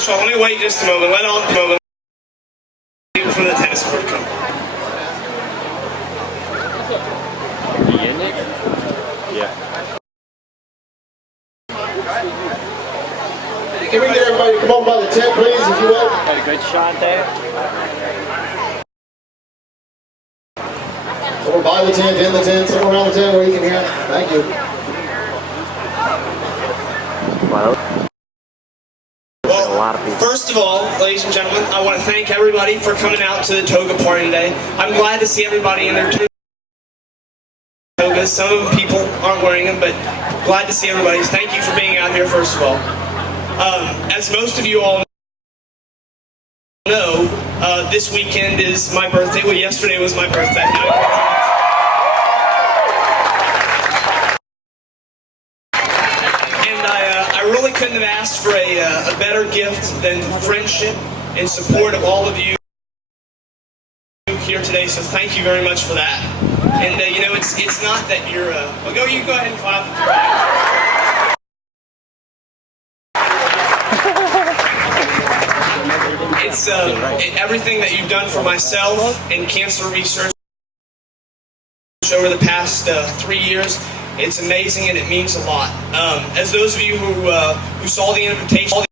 first of all, let me wait just a moment. Let all the people from the tennis court come. Yeah. Can we get everybody to come over by the tent, please, if you will? Got a good shot there. Over by the tent, in the tent, somewhere around the tent where you can hear. Thank you. Well, First of all, ladies and gentlemen, I want to thank everybody for coming out to the toga party today. I'm glad to see everybody in their togas. Some of the people aren't wearing them, but glad to see everybody. Thank you for being out here, first of all. As most of you all know, this weekend is my birthday. Well, yesterday was my birthday. And I really couldn't have asked for a better gift than friendship and support of all of you here today, so thank you very much for that. And you know, it's not that you're well, you go ahead and clap if you're It's everything that you've done for myself in cancer research over the past 3 years. It's amazing and it means a lot. As those of you who saw the invitations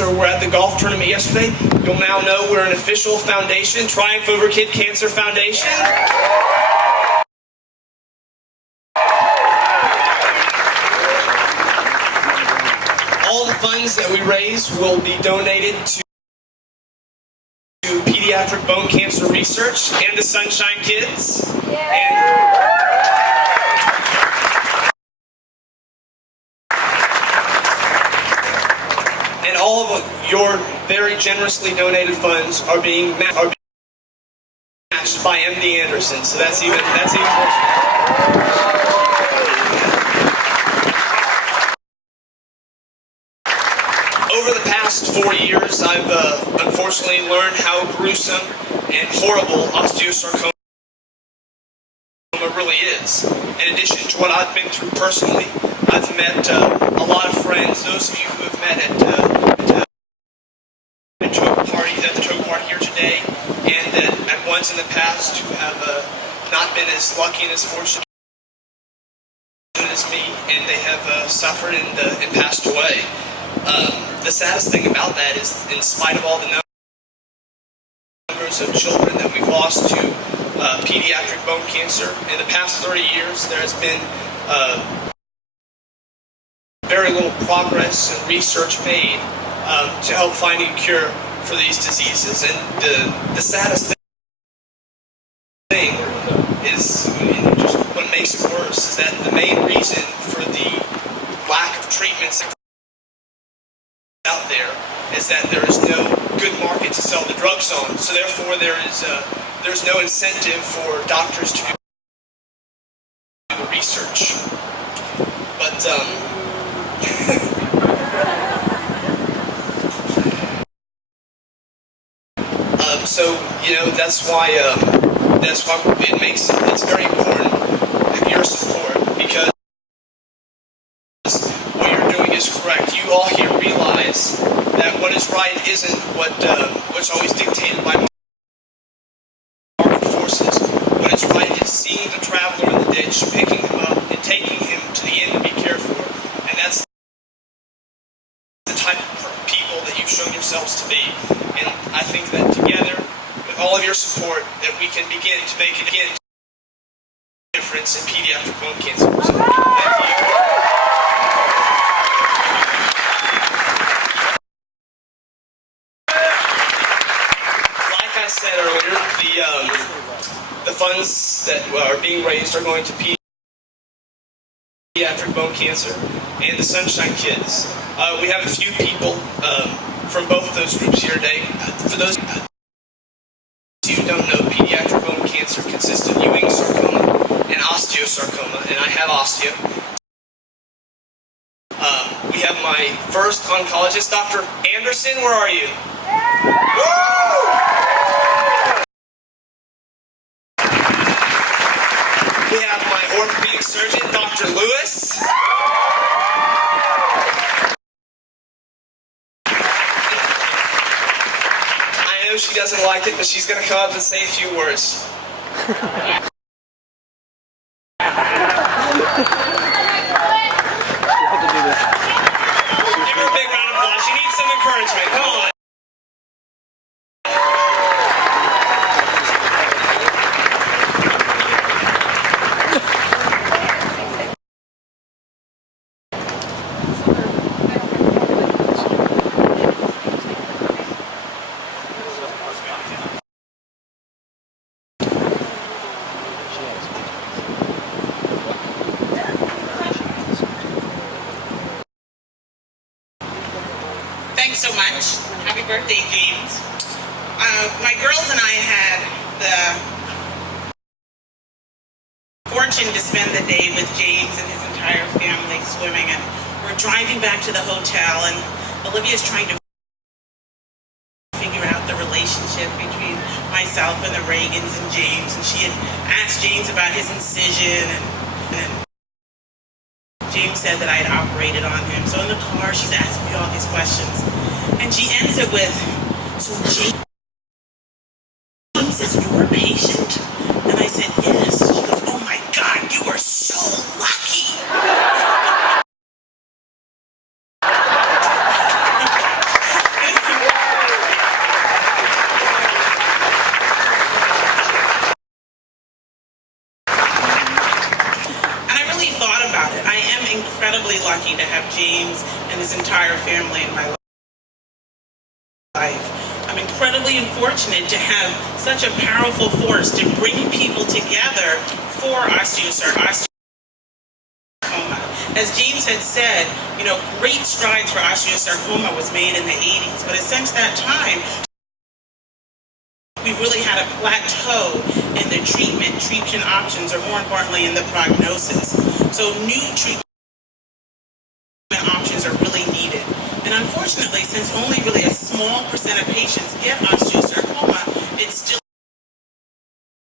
or were at the golf tournament yesterday, you'll now know we're an official foundation, Triumph Over Kid Cancer Foundation. All the funds that we raise will be donated to pediatric bone cancer research and the Sunshine Kids. And all of your very generously donated funds are being matched by MD Anderson. So that's even more. Over the past 4 years, I've unfortunately learned how gruesome and horrible osteosarcoma really is. In addition to what I've been through personally, I've met a lot of friends, those of you who have met at the toga party here today, and at ones in the past who have not been as lucky and as fortunate as me, and they have suffered and passed away. The saddest thing about that is, in spite of all the numbers of children that we've lost to pediatric bone cancer, in the past 30 years there has been very little progress and research made to help find a cure for these diseases. And the saddest thing is, just what makes it worse, is that the main reason for the lack of treatments out there is that there is no good market to sell the drugs on. So therefore there's no incentive for doctors to do the research. But so you know, that's why it's very important your support, because what you're doing is correct. You all here realize that what is right isn't what's always dictated by market forces. What is right is seeing the traveler in the ditch, picking him up, and taking him to the inn to be cared for. And that's the type of people that you've shown yourselves to be. And I think that together, with all of your support, that we can begin to make a difference in pediatric bone cancer. So, thank you. Like I said earlier, the funds that are being raised are going to pediatric bone cancer and the Sunshine Kids. We have a few people from both of those groups here today. For those who don't know, pediatric bone cancer consists of Ewing sarcoma and osteosarcoma, and I have osteo. We have my first oncologist, Dr. Anderson. Where are you? Woo! We have my orthopedic surgeon, Dr. Lewis. she doesn't like it, but she's going to come up and say a few words. Give her a big round of applause. She needs some encouragement. Come on. Thanks so much. Happy birthday, James. My girls and I had the fortune to spend the day with James and his entire family swimming, and we're driving back to the hotel, and Olivia's trying to figure out the relationship between myself and the Reagans and James, and she had asked James about his incision, and James said that I had operated on him. So in the car, she's asking me all these questions. And she ends it with, so James is your patient? And I said, yes. She goes, oh my God, you are so lucky. Thought about it. I am incredibly lucky to have James and his entire family in my life. I'm incredibly fortunate to have such a powerful force to bring people together for osteosarcoma. As James had said, you know, great strides for osteosarcoma was made in the 80s, but since that time, we've really had a plateau in the treatment options, or more importantly, in the prognosis. So new treatment options are really needed. And unfortunately, since only really a small percent of patients get osteosarcoma, it's still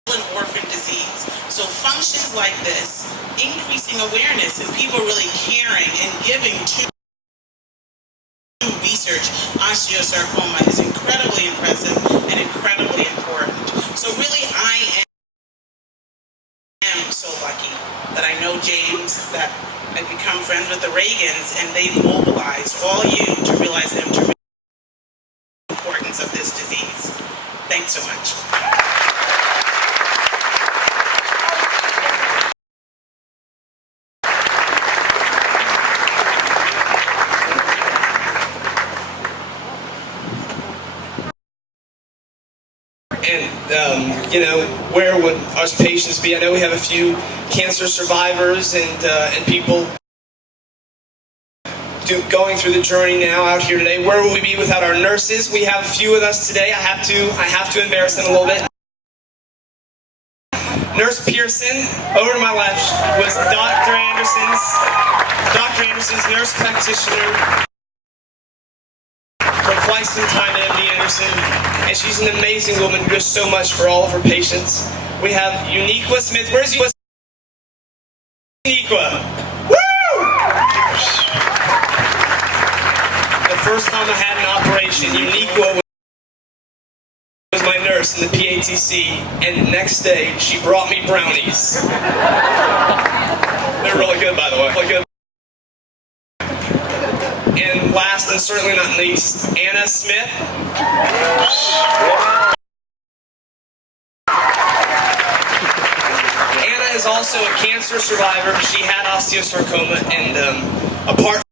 an orphan disease. So functions like this, increasing awareness and people really caring and giving to research osteosarcoma is incredibly impressive and incredibly important. So really I am so lucky that I know James, that I've become friends with the Reagans, and they've mobilized all you to realize the importance of this disease. Thanks so much. And, you know, where would our patients be? I know we have a few cancer survivors and people going through the journey now out here today. Where would we be without our nurses? We have a few with us today. I have to embarrass them a little bit. Nurse Pearson, over to my left, was Dr. Anderson's nurse practitioner for quite some time at MD Anderson, and she's an amazing woman who does so much for all of her patients. We have Uniqua Smith. Where's Uniqua? Woo! The first time I had an operation, Uniqua was my nurse in the PATC, and the next day she brought me brownies. They're really good, by the way. Really good. And last and certainly not least, Anna Smith. Anna is also a cancer survivor. She had osteosarcoma, and apart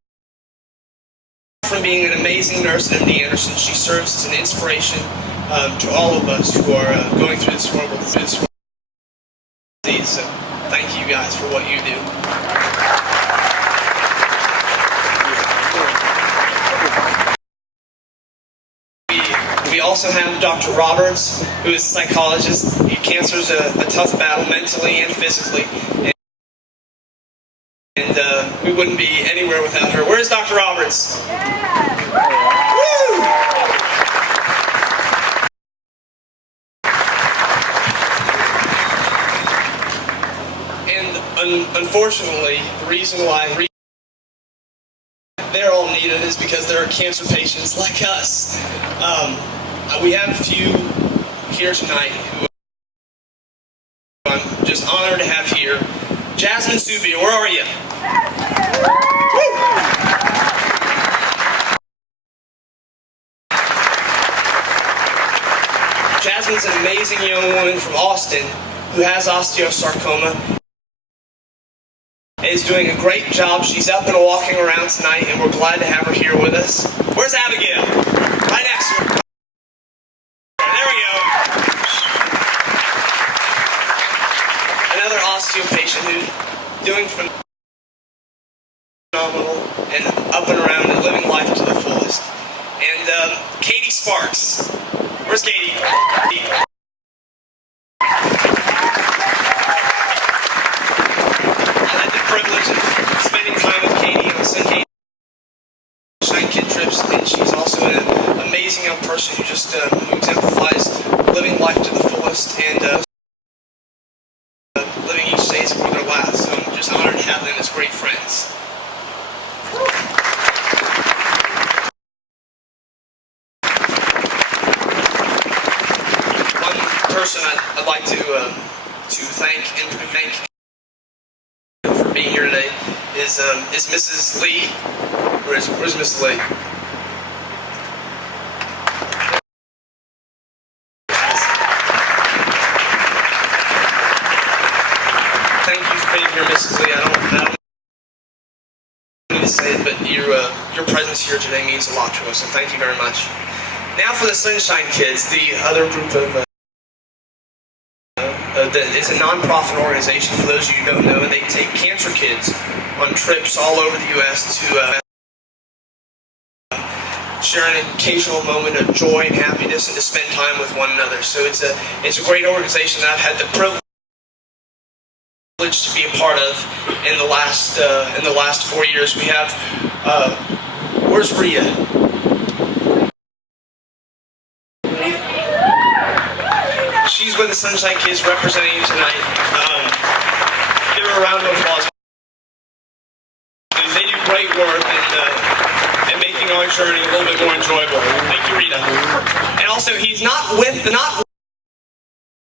from being an amazing nurse at MD Anderson, she serves as an inspiration to all of us who are going through this horrible disease. So thank you guys for what you do. We also have Dr. Roberts, who is a psychologist. Cancer is a tough battle mentally and physically, and we wouldn't be anywhere without her. Where's Dr. Roberts? Woo! And unfortunately, the reason why they're all needed is because there are cancer patients like us. we have a few here tonight who I'm just honored to have here. Jasmine Subia, where are you? Jasmine's an amazing young woman from Austin who has osteosarcoma and is doing a great job. She's up and walking around tonight, and we're glad to have her here with us. Where's Abigail? Right next to her. There we go. Another osteo patient who's doing phenomenal and up and around and living life to the fullest. And Katie Sparks. Where's Katie? I had the privilege of spending time with Katie on some Sunshine Kid trips, and she's also an amazing young person who just who exemplifies living life to the fullest and living each day as for their last. So I'm just honored to have them as great friends. Person I'd like to thank for being here today is Mrs. Lee. Where's Mrs. Lee? Thank you for being here, Mrs. Lee. I don't need to say it, but your presence here today means a lot to us, so thank you very much. Now for the Sunshine Kids, the other group of it's a non-profit organization, for those of you who don't know, and they take cancer kids on trips all over the U.S. to share an occasional moment of joy and happiness and to spend time with one another. So it's a great organization that I've had the privilege to be a part of in the last 4 years. We have where's Rhea? She's with the Sunshine Kids representing tonight. Give her a round of applause. They do great work in making our journey a little bit more enjoyable. Thank you, Rita. And also, he's not with the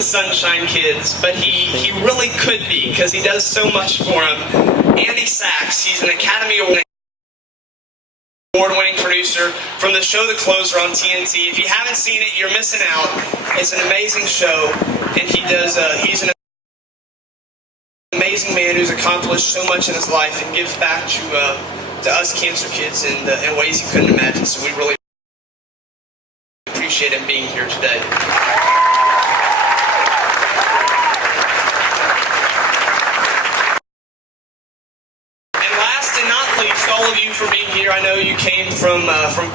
Sunshine Kids, but he really could be, because he does so much for them. Andy Sachs, he's an Academy Award-winning producer from the show The Closer on TNT. If you haven't seen it, you're missing out. It's an amazing show, and he's an amazing man who's accomplished so much in his life and gives back to us cancer kids in ways you couldn't imagine. So we really appreciate him being here today. All of you for being here. I know you came from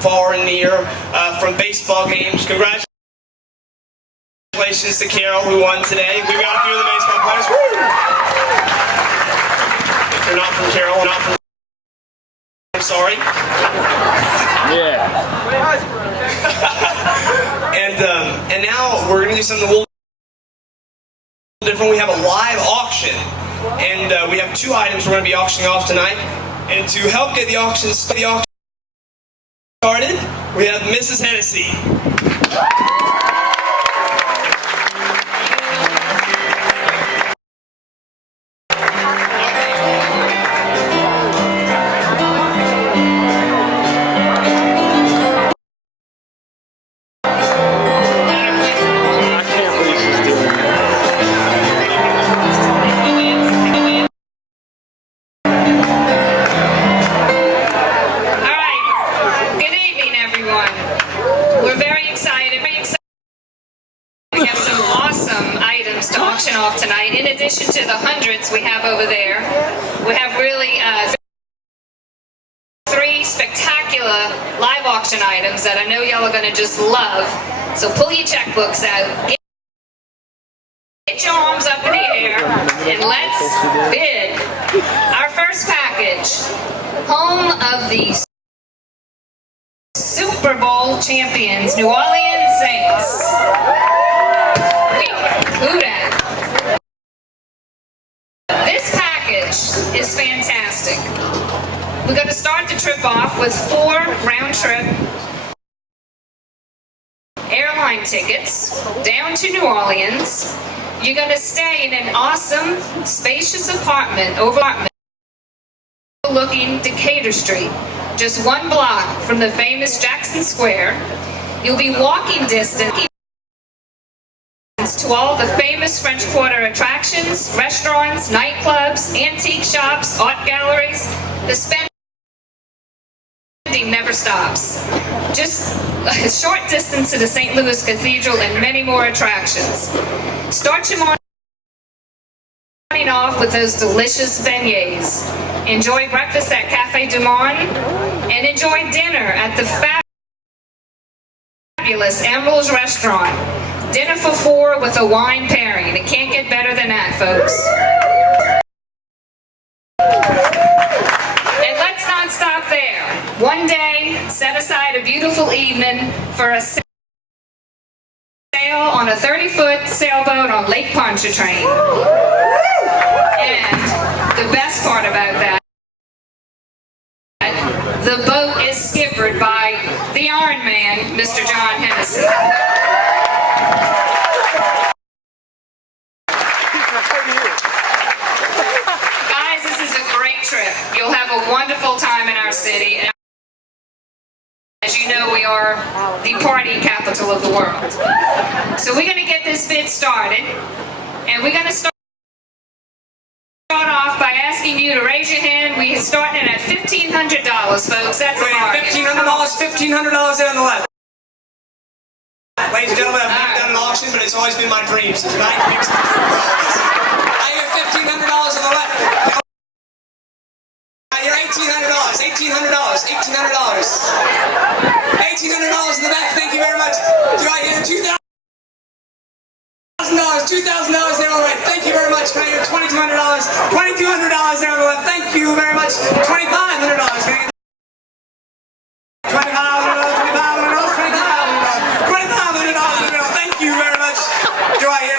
far and near, from baseball games. Congratulations to Carol, who won today. We've got a few of the baseball players. Woo! If you're not from Carol, not from... I'm sorry. Yeah. And now we're going to do something a little different. We have a live auction, and we have two items we're going to be auctioning off tonight. And to help get the auction started, we have Mrs. Hennessy. Off tonight. In addition to the hundreds we have over there, we have really three spectacular live auction items that I know y'all are going to just love. So pull your checkbooks out, get your arms up in the air, and let's bid. Our first package, home of the Super Bowl champions, New Orleans Saints. Who that? This package is fantastic. We're going to start the trip off with 4 round-trip air airline tickets down to New Orleans. You're going to stay in an awesome, spacious apartment overlooking Decatur Street, just 1 block from the famous Jackson Square. You'll be walking distance to all the famous French Quarter attractions, restaurants, nightclubs, antique shops, art galleries. The spending never stops. Just a short distance to the St. Louis Cathedral and many more attractions. Start your morning off with those delicious beignets. Enjoy breakfast at Café Du Monde and enjoy dinner at the fabulous Emerald's Restaurant. Dinner for 4 with a wine pairing. It can't get better than that, folks. And let's not stop there. One day, set aside a beautiful evening for a sail on a 30-foot sailboat on Lake Pontchartrain. And the best part about that, the boat is skippered by the Iron Man, Mr. John Hennessy. Guys, this is a great trip. You'll have a wonderful time in our city. And as you know, we are the party capital of the world. So we're going to get this bit started. And we're going to start off by asking you to raise your hand. We're starting at $1,500, folks. That's a bargain. $1,500 there on the left. Ladies and gentlemen, I've never done an auction, but it's always been my dream. So tonight, dreams come true for all of us. I hear $1,500 on the left. I hear $1,800, $1,800, $1,800. $1,800 in the back, thank you very much. Do I hear $2,000? $2,000 there on the right, thank you very much. Can I hear $2,200? $2,200 there on the left, thank you very much. $2,500.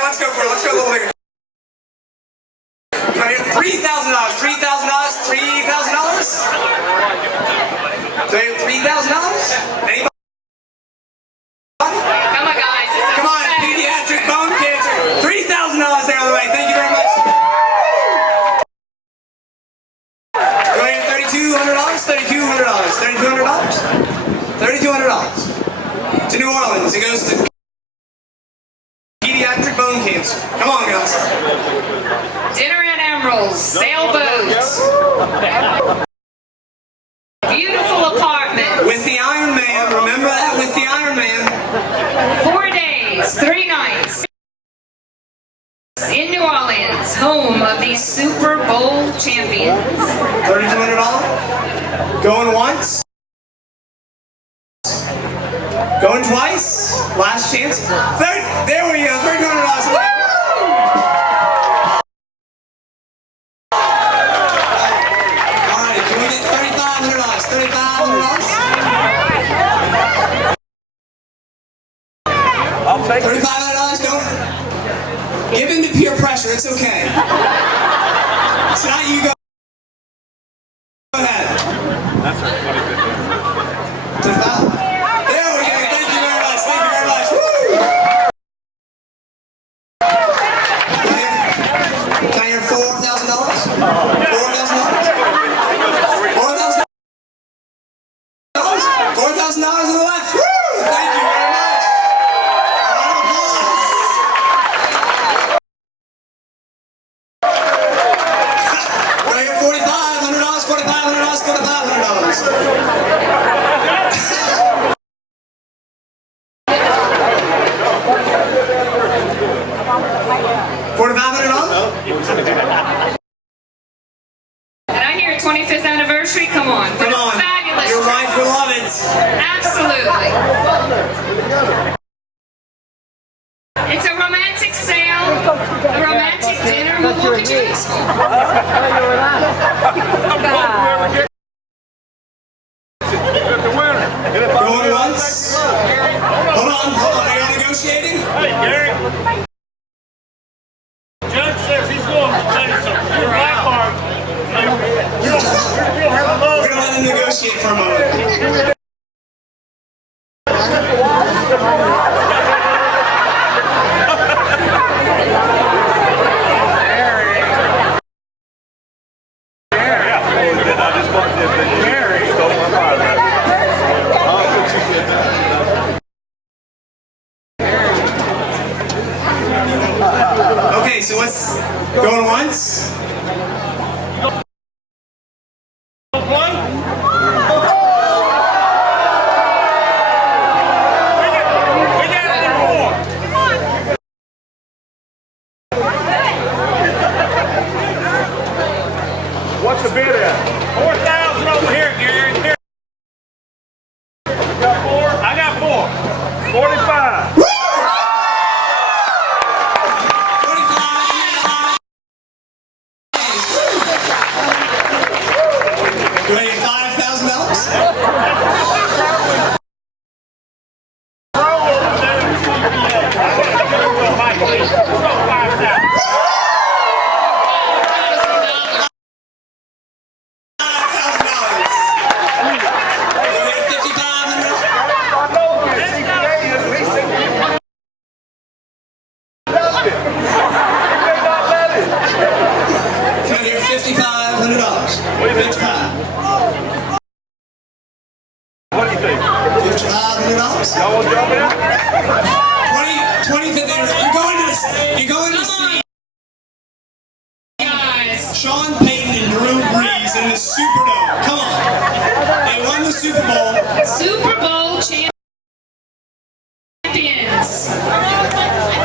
Let's go for it. Let's go a little bigger. Right here, $3,000. $3,000. $3,000. Anybody? Come on, guys. Come on, pediatric bone cancer. $3,000 there on the way. Thank you very much. Right here, $3,200. $3,200. To New Orleans. It goes to pediatric bone cancer. Come on, guys. Dinner at Emerald's, sailboats. Beautiful apartment. With the Iron Man. Remember that? With the Iron Man. 4 days, 3 nights. In New Orleans, home of these Super Bowl champions. $3,200. Going once. Going twice. Last chance. There we go. $3,200. Alright, can we get $3,500? $3,500? I'll take it. $3,500. Don't give in to peer pressure. It's okay. So now you go. Go ahead. That's a funny bit. There we go. Thank you very much. Thank you very much. Woo! Can I hear $4,000? $4,000? $4,000 on the left. Woo! Thank you very much. A round of applause. Can I hear $4,500? $4,500? $4,500? Did I hear 25th anniversary? Come on. Come on. Fabulous. Your wife will love it. Absolutely. It's a romantic sale, a romantic dinner. What could you ask for? Going once. Hold on. Are you negotiating? Hey, Gary. Judge says he's going to say something. You're my part. You'll have a We're going to let him negotiate for a moment. Okay, so what's going once? What's the bid at? 4,000 over here, Gary. Here. You got 4? I got 4. 45. You ready $5,000? What do you think? $5,500. Y'all want to jump in? 25th anniversary. You're going to see Guys. Sean Payton and Drew Brees in the Superdome. Come on. They won the Super Bowl. Super Bowl champions.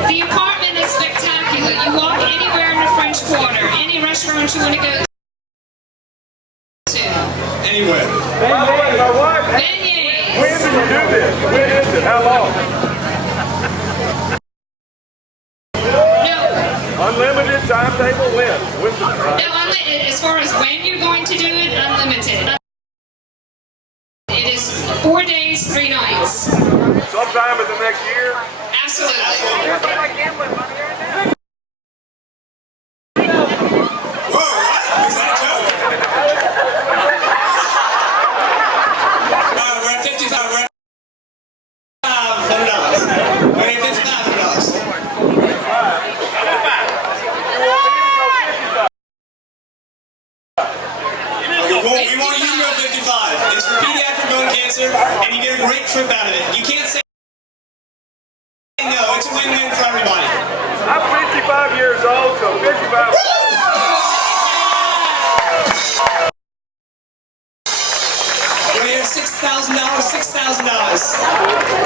The apartment is spectacular. You walk anywhere in the French Quarter, any restaurant you want to go to. Anywhere. By the way, my wife, Beignets. when did you do this? When is it? How long? No, Unlimited timetable when? When's the as far as when you're going to do it, unlimited. It is 4 days, 3 nights. sometime in the next year? Absolutely. Whoa, what? Is that a joke? We're at 55. We're at $500. We're at $5,500. We want you to go 55. It's for pediatric bone cancer, and you get a great trip out of it. You can't say no. It's a win-win for everybody. I'm 55 years old, so 55. We're here $6,000. $6,000.